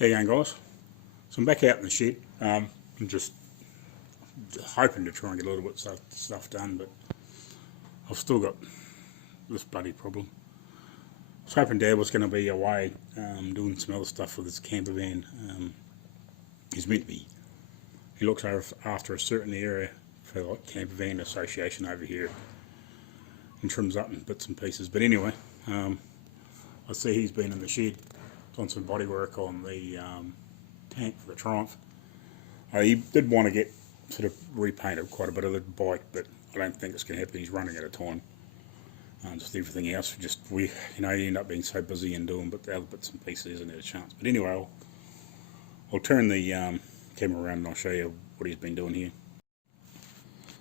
How you going, guys? So I'm back out in the shed. I'm just hoping to try and get a little bit of stuff done, but I've still got this bloody problem. I was hoping Dad was going to be away doing some other stuff with his camper van. He's meant to be. He looks after a certain area for like camper van association over here and trims up in bits and pieces. But anyway, I see he's been in the shed on some body work on the tank for the Triumph. He did want to get sort of repainted quite a bit of the bike, but I don't think it's going to happen. He's running out of time. Just everything else, you end up being so busy and doing but the other bits and pieces, isn't there a chance? But anyway, I'll turn the camera around and I'll show you what he's been doing here.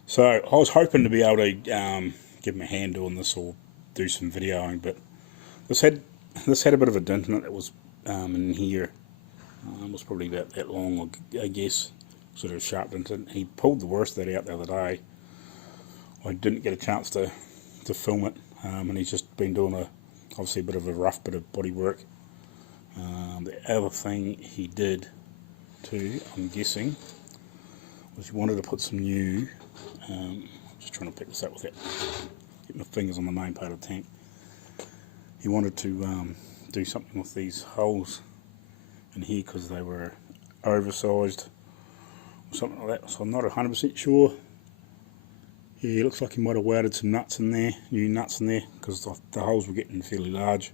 So I was hoping to be able to give him a hand doing this or do some videoing, but this had a bit of a dent in it. It was in here. It was probably about that long, I guess, sort of sharp dent. He pulled the worst of that out the other day. I didn't get a chance to film it, and he's just been doing obviously a bit of a rough bit of body work. The other thing he did too, I'm guessing, was he wanted to put some new, just trying to pick this up without getting my fingers on the main part of the tank. He wanted to do something with these holes in here because they were oversized or something like that, so I'm not 100% sure. Yeah, it looks like he might have welded some nuts in there, new nuts in there, because the holes were getting fairly large.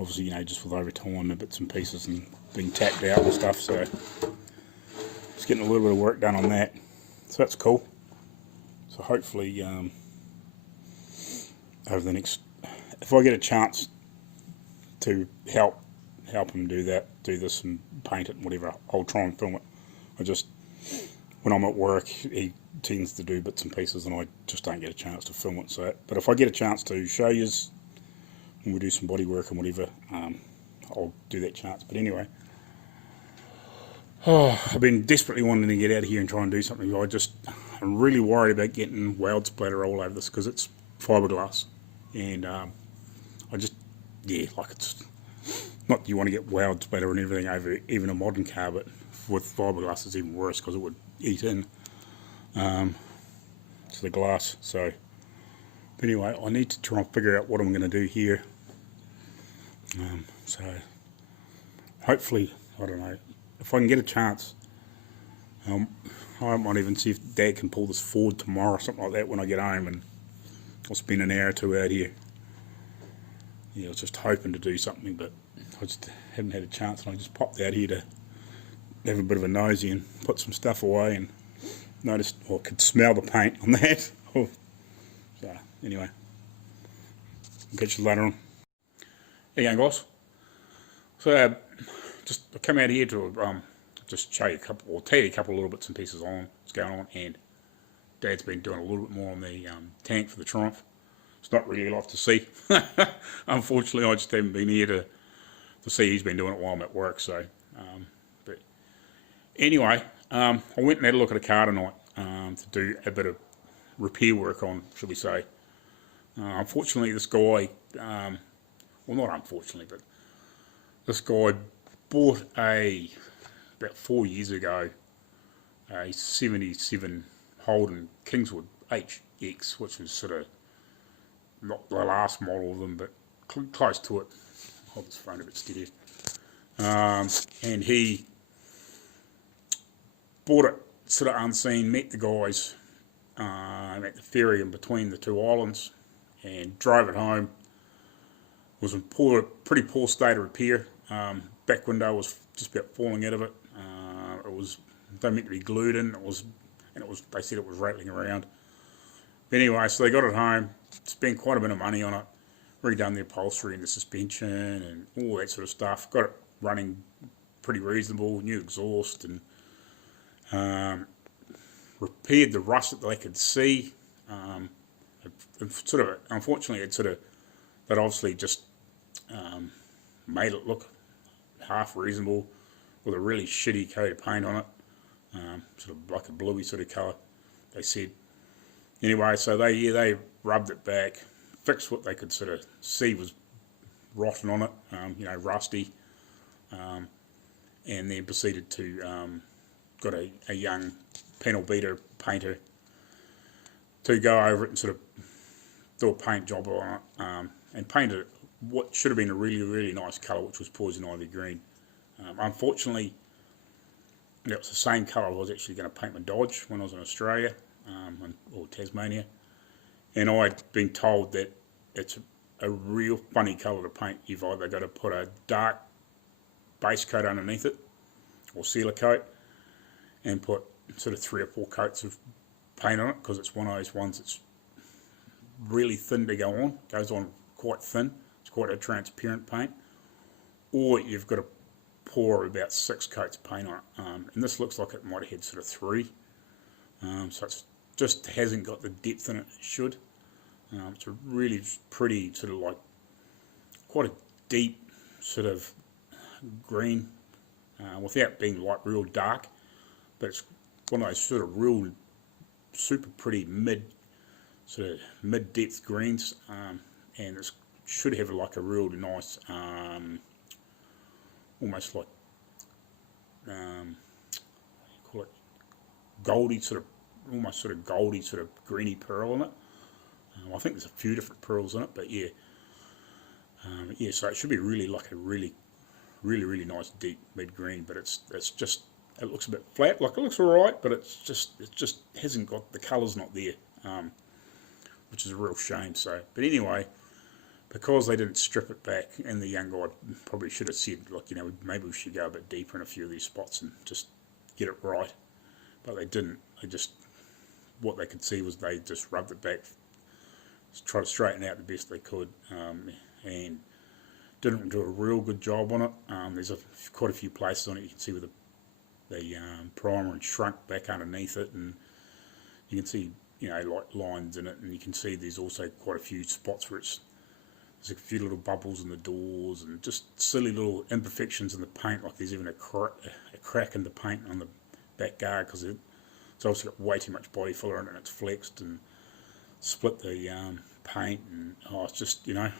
Obviously, just with over time and bits and pieces and being tapped out and stuff, so just getting a little bit of work done on that. So that's cool. So hopefully, over the next, if I get a chance to help him do this and paint it and whatever, I'll try and film it. When I'm at work, he tends to do bits and pieces and I just don't get a chance to film it. So, but if I get a chance to show you when we do some body work and whatever, I'll do that chance. But anyway, I've been desperately wanting to get out of here and try and do something. I'm really worried about getting weld splatter all over this because it's fiberglass, and it's not that you want to get weld splatter and everything over even a modern car, but with fiberglass it's even worse because it would eat in to the glass. So but anyway, I need to try and figure out what I'm going to do here. So hopefully, I don't know, if I can get a chance, I might even see if Dad can pull this forward tomorrow or something like that when I get home, and I'll spend an hour or two out here. Yeah, I was just hoping to do something, but I just haven't had a chance, and I just popped out here to have a bit of a nosy and put some stuff away, and noticed, or could smell the paint on that. So anyway, I'll catch you later on. How you going, guys? So I come out here to just show you tell you a couple of little bits and pieces on what's going on, and Dad's been doing a little bit more on the tank for the Triumph. It's not really a lot to see. Unfortunately, I just haven't been here to see. He's been doing it while I'm at work. So, but anyway, I went and had a look at a car tonight to do a bit of repair work on, shall we say. Unfortunately, this guy, well, not unfortunately, but this guy bought about 4 years ago, a 77 Holden Kingswood HX, which was sort of not the last model of them, but close to it. Hold this phone a bit steadier. And he bought it sort of unseen, met the guys at the ferry in between the two islands, and drove it home. It was in pretty poor state of repair. Back window was just about falling out of it. They meant to be glued in. They said it was rattling around. But anyway, so they got it home, spent quite a bit of money on it, redone the upholstery and the suspension and all that sort of stuff. Got it running pretty reasonable, new exhaust, and repaired the rust that they could see. Unfortunately, that obviously just made it look half reasonable with a really shitty coat of paint on it, sort of like a bluey sort of colour, they said. Anyway, so they rubbed it back, fixed what they could sort of see was rotten on it, rusty, and then proceeded to got a young panel beater painter to go over it and sort of do a paint job on it, and painted what should have been a really nice colour, which was poison ivy green. Unfortunately, it was the same colour I was actually going to paint my Dodge when I was in Australia, or Tasmania, and I'd been told that it's a real funny colour to paint. You've either got to put a dark base coat underneath it, or sealer coat, and put sort of 3 or 4 coats of paint on it, because it's one of those ones that's really thin to go on, goes on quite thin, it's quite a transparent paint, or you've got to pour about 6 coats of paint on it, and this looks like it might have had sort of 3, so it just hasn't got the depth in it should. It's a really pretty sort of like quite a deep sort of green, without being like real dark, but it's one of those sort of real super pretty sort of mid depth greens, and it should have like a real nice almost like call it goldy sort of, almost sort of goldy sort of greeny pearl in it. I think there's a few different pearls in it, but yeah, so it should be really like a really nice deep mid green, but it's just, it looks a bit flat. Like, it looks alright, but it just hasn't got, the colour's not there, which is a real shame. So, but anyway, because they didn't strip it back, and the young guy probably should have said, like, you know, maybe we should go a bit deeper in a few of these spots and just get it right, but they didn't. They just, what they could see was they just rubbed it back, try to straighten out the best they could, and didn't do a real good job on it. There's quite a few places on it you can see where the primer and shrunk back underneath it, and you can see, you know, like lines in it, and you can see there's also quite a few spots where there's a few little bubbles in the doors, and just silly little imperfections in the paint, like there's even a crack in the paint on the back guard, because it's obviously got way too much body filler in it, and it's flexed and split the paint, and it's just, you know,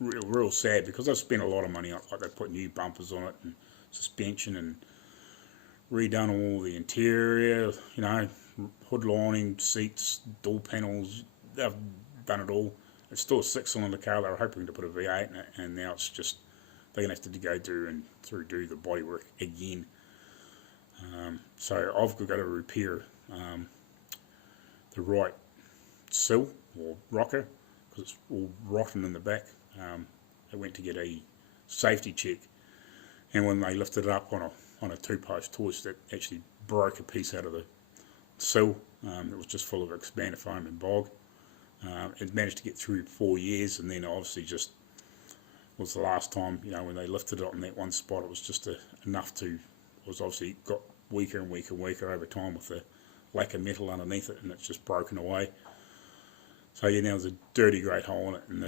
real sad, because they've spent a lot of money on it. Like, they put new bumpers on it and suspension, and redone all the interior, you know, hood lining, seats, door panels. They've done it all. It's still a 6-cylinder car. They were hoping to put a V8 in it, and now it's just, they're going to have to go through do the bodywork again. So I've got to repair the right sill or rocker, because it's all rotten in the back. I went to get a safety check, and when they lifted it up on a 2-post hoist, that actually broke a piece out of the sill. It was just full of expander foam and bog. It managed to get through 4 years, and then obviously just was the last time, you know, when they lifted it on that one spot, it was just enough to, it was obviously got weaker and weaker over time with the lack of metal underneath it, and it's just broken away. So yeah, now there's a dirty great hole in it, and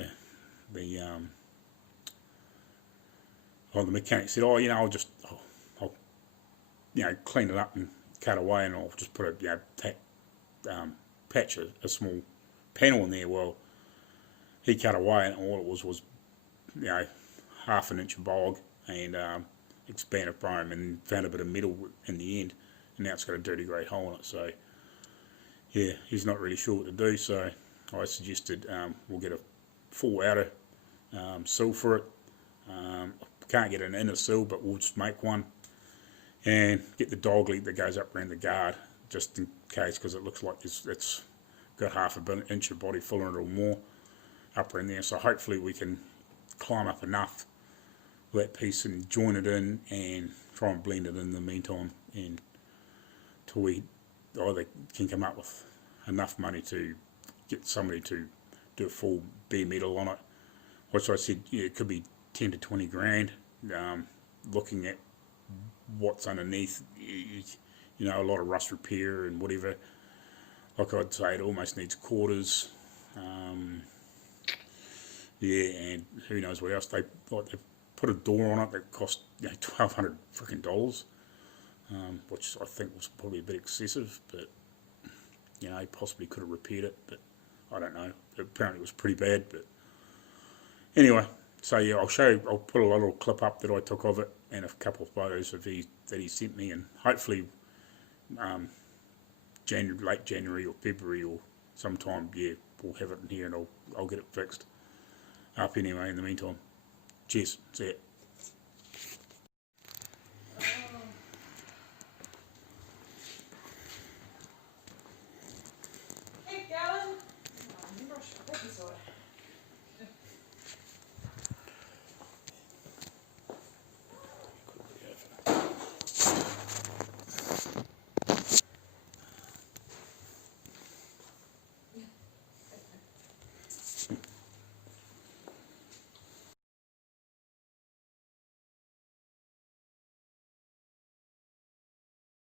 the mechanic said, oh, you know, I'll you know, clean it up and cut away, and I'll just put a, you know, patch a small panel in there. Well, he cut away, and all it was, you know, half an inch of bog and expander foam, and found a bit of metal in the end, and now it's got a dirty grey hole in it. So yeah, he's not really sure what to do, so I suggested we'll get a full outer sill for it. Can't get an inner sill, but we'll just make one, and get the dog leg that goes up around the guard, just in case, because it looks like it's got half an inch of body filler in it or more up around there. So hopefully we can climb up enough with that piece and join it in, and try and blend it in the meantime, and till we either can come up with enough money to get somebody to do a full bare metal on it, which I said, yeah, it could be 10 to 20 grand. Looking at what's underneath, you know, a lot of rust repair and whatever. Like, I'd say it almost needs quarters. Yeah, and who knows what else. They put a door on it that cost, you know, $1,200 freaking dollars, which I think was probably a bit excessive, but you know, he possibly could have repaired it, but I don't know. Apparently it was pretty bad, but anyway, So yeah, I'll put a little clip up that I took of it and a couple of photos that he sent me, and hopefully late January or February or sometime, yeah, we'll have it in here and I'll get it fixed up anyway in the meantime. Cheers, see ya.